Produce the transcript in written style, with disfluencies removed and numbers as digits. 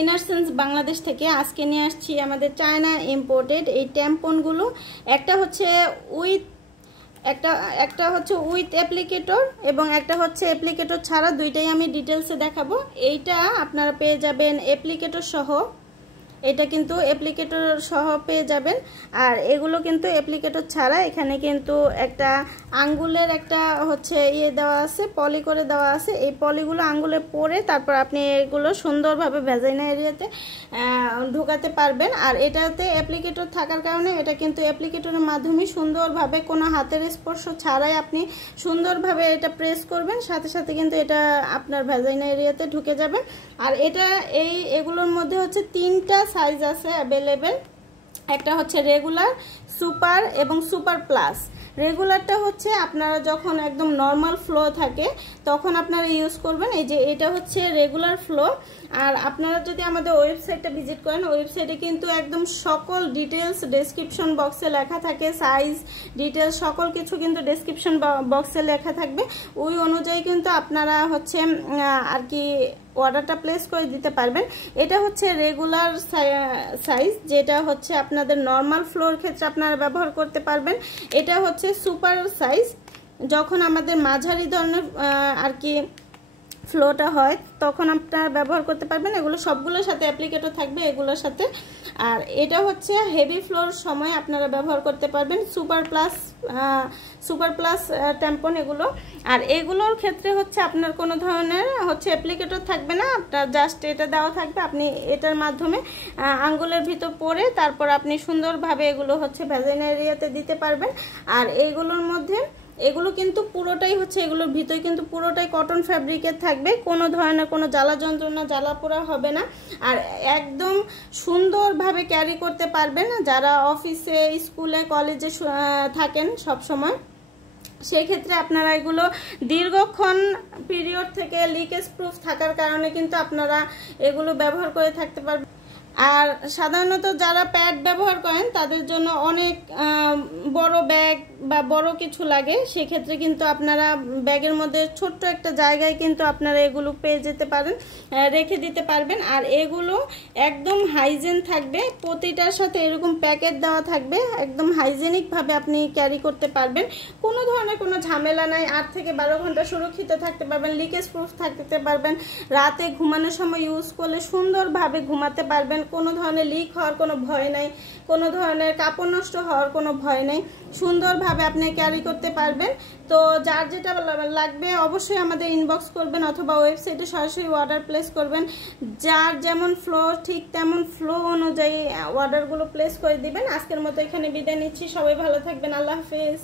ইনারসেন্স বাংলাদেশ থেকে আজকে নিয়ে আসছি আমাদের চায়না ইম্পোর্টেড এই ট্যাম্পনগুলো। একটা হচ্ছে উইথ একটা হচ্ছে উইথ অ্যাপ্লিকেটর এবং একটা হচ্ছে অ্যাপ্লিকেটর ছাড়া, দুইটাই আমি ডিটেলসে দেখাবো। এইটা আপনারা পেয়ে যাবেন অ্যাপ্লিকেটর সহ, এটা কিন্তু অ্যাপ্লিকেটর সহ পেয়ে যাবেন। আর এগুলো কিন্তু অ্যাপ্লিকেটর ছাড়া, এখানে কিন্তু একটা আঙ্গুলের একটা হচ্ছে দেওয়া আছে, পলি করে দেওয়া আছে। এই পলিগুলো আঙ্গুলে পরে তারপর আপনি এগুলো সুন্দরভাবে ভ্যাজাইনা এরিয়াতে ঢোকাতে পারবেন। আর এটাতে অ্যাপ্লিকেটর থাকার কারণে এটা কিন্তু অ্যাপ্লিকেটরের মাধ্যমে সুন্দরভাবে কোনো হাতের স্পর্শ ছাড়াই আপনি সুন্দরভাবে এটা প্রেস করবেন, সাথে সাথে কিন্তু এটা আপনার ভ্যাজাইনা এরিয়াতে ঢুকে যাবে। আর এটা এগুলোর মধ্যে হচ্ছে 3টা সাইজ আছে অ্যাভেলেবেল। একটা হচ্ছে রেগুলার, সুপার এবং সুপার প্লাস। রেগুলারটা হচ্ছে আপনারা যখন একদম নর্মাল ফ্লো থাকে তখন আপনারা ইউজ করবেন। এই যে এটা হচ্ছে রেগুলার ফ্লো। আর আপনারা যদি আমাদের ওয়েবসাইটটা ভিজিট করেন, ওয়েবসাইটে কিন্তু একদম সকল ডিটেলস ডেসক্রিপশন বক্সে লেখা থাকে, সাইজ ডিটেলস সকল কিছু কিন্তু ডেসক্রিপশন বক্সে লেখা থাকবে। ওই অনুযায়ী কিন্তু আপনারা হচ্ছে আর কি অর্ডারটা প্লেস করে দিতে পারবেন। এটা হচ্ছে রেগুলার সাইজ, যেটা হচ্ছে আপনাদের নর্মাল ফ্লোর ক্ষেত্রে আপনারা ব্যবহার করতে পারবেন। এটা হচ্ছে সুপার সাইজ, যখন আমাদের মাঝারি ধরনের আর কি ফ্লোটা হয় তখন আপনারা ব্যবহার করতে পারবেন। এগুলো সবগুলোর সাথে অ্যাপ্লিকেটর থাকবে এগুলোর সাথে। আর এটা হচ্ছে হেভি ফ্লোর সময় আপনারা ব্যবহার করতে পারবেন, সুপার প্লাস ট্যাম্পন এগুলো। আর এগুলোর ক্ষেত্রে হচ্ছে আপনার কোনো ধরনের হচ্ছে অ্যাপ্লিকেটর থাকবে না, আপনার জাস্ট এটা দেওয়া থাকবে। আপনি এটার মাধ্যমে আঙ্গুলের ভিতর পরে তারপর আপনি সুন্দরভাবে এগুলো হচ্ছে ভ্যাজাইনা এরিয়াতে দিতে পারবেন। আর এইগুলোর মধ্যে এগুলো কিন্তু পুরোটাই হচ্ছে এগুলোর ভিতরে কিন্তু পুরোটাই কটন ফ্যাব্রিকের থাকবে, কোনো ধরনের কোনো জ্বালা যন্ত্রণা জ্বালা পোড়া হবে না। আর একদম সুন্দরভাবে ক্যারি করতে পারবেন যারা অফিসে স্কুলে কলেজে থাকেন সব সময়। সেক্ষেত্রে আপনারা এগুলো দীর্ঘক্ষণ পিরিয়ড থেকে লিকেজ প্রুফ থাকার কারণে কিন্তু আপনারা এগুলো ব্যবহার করে থাকতে পারবেন। আর সাধারণত যারা প্যাড ব্যবহার করেন তাদের জন্য অনেক বড় ব্যাগ বা বড় কিছু লাগে, সেক্ষেত্রে কিন্তু আপনারা ব্যাগের মধ্যে ছোট্ট একটা জায়গায় কিন্তু আপনারা এগুলো পেয়ে যেতে পারেন, রেখে দিতে পারবেন। আর এগুলো একদম হাইজেন থাকবে, প্রতিটার সাথে এরকম প্যাকেট দেওয়া থাকবে, একদম হাইজেনিকভাবে আপনি ক্যারি করতে পারবেন, কোনো ধরনের কোনো ঝামেলা নাই। 8 থেকে 12 ঘন্টা সুরক্ষিত থাকতে পারবেন, লিকেজ প্রুফ থাকতে পারবেন, রাতে ঘুমানোর সময় ইউজ করলে সুন্দরভাবে ঘুমাতে পারবেন, কোনো ধরনের লিক হওয়ার কোনো ভয় নাই, কোনো ধরনের কাপড় নষ্ট হওয়ার কোনো ভয় নেই, সুন্দরভাবে আপনি ক্যারি করতে পারবেন। তো যার যেটা লাগবে অবশ্যই আমাদের ইনবক্স করবেন অথবা ওয়েবসাইটে সরাসরি অর্ডার প্লেস করবেন। যার যেমন ফ্লো ঠিক তেমন ফ্লো অনুযায়ী অর্ডারগুলো প্লেস করে দিবেন। আজকের মতো এখানে বিদায় নিচ্ছি, সবাই ভালো থাকবেন, আল্লাহ হাফেজ।